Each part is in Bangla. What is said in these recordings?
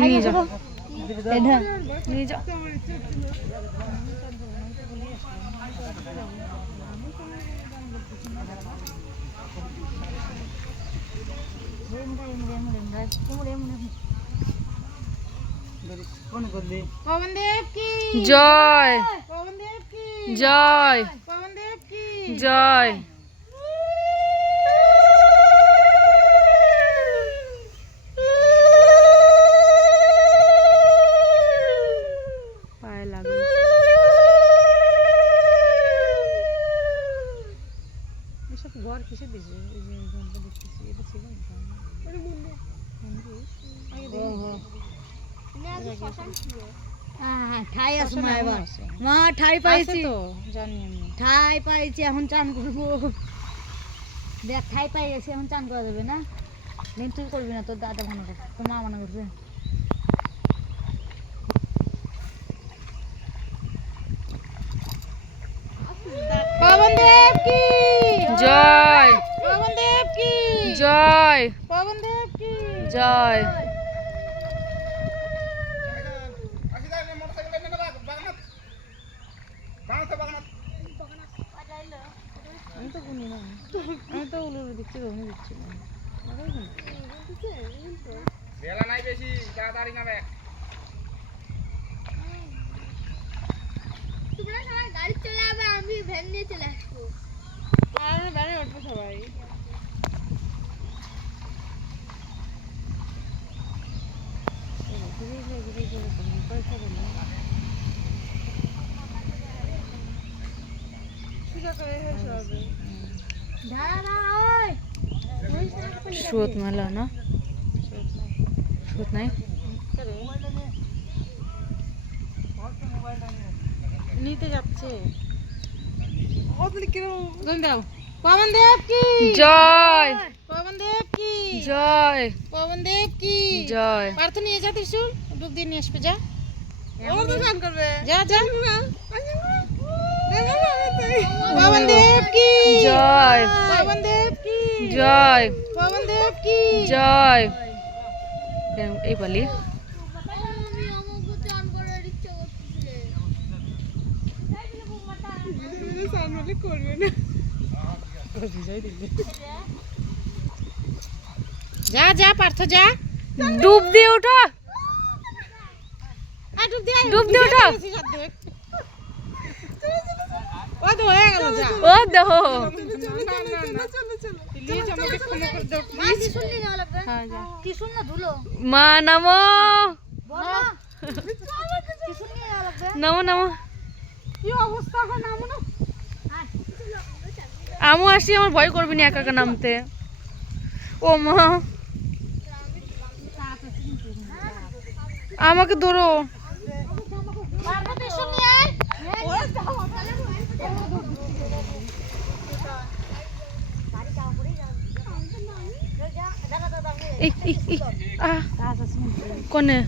নিয়ে যাও নিয়ে যাও। জয় জয় জয়। পায়ে লাগলো। এসব ঘর কিসে দিছে? এই যে ঘরটা দেখতেছি এটা ছিল না। ঠাই আছে মা, এবার মা ঠাই পাইছি তো, জানি আমি ঠাই পাইছি, এখন চান করবো। দেখ ঠাই পাই গেছি, এখন চান করা যাবে না। নেই তুই করবি না, তোর দাদা মনে করছে, তোর মা মনে করছে। পবনদেব কি জয়, পবনদেব কি জয়, পবনদেব কি জয়। আমি তো গুনি না, আমি তো উলুর দিচ্ছি, রোহিণী দিচ্ছি না। বেলা নাই বেশি, তাড়াতাড়ি নামে। তোমরা সবাই গাড়ি চলে যাবে, আমি ভ্যান নিয়ে চলে আসবো। আর ভ্যানে উঠবো সবাই। স্রোত মেলা না, স্রোত নাই, নিতে যাচ্ছে। পবনদেব কি জয়, পবনদেব কি জয়, পবনদেব কি জয়। পার্থ নিয়ে যা, ত্রিশূল ডুব দিয়ে নিয়ে আসবে, যা যা যা। পবনদেব কি জয়, পবনদেব কি জয়, পবনদেব কি জয়। এই বলি যা যা পার্থ যা, ডুব দিয়ে উঠো, ডুব দিয়ে উঠো। ও দেখো মা নামো, নামো নামো। আমু আসি, আমার ভয় করবি না একা একা নামতে। ও মা আমাকে ধরো। কোনে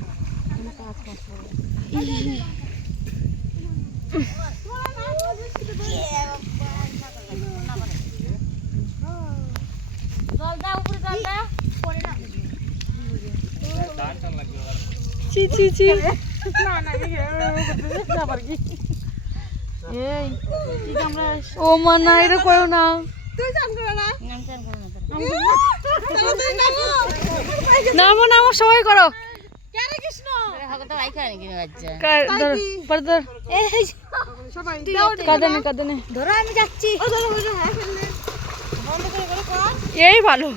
ও মা না, এটা করো না। নামো নামো, সবাই করো। কাঁদে নে ধরো, আমি যাচ্ছি। এই ভালো।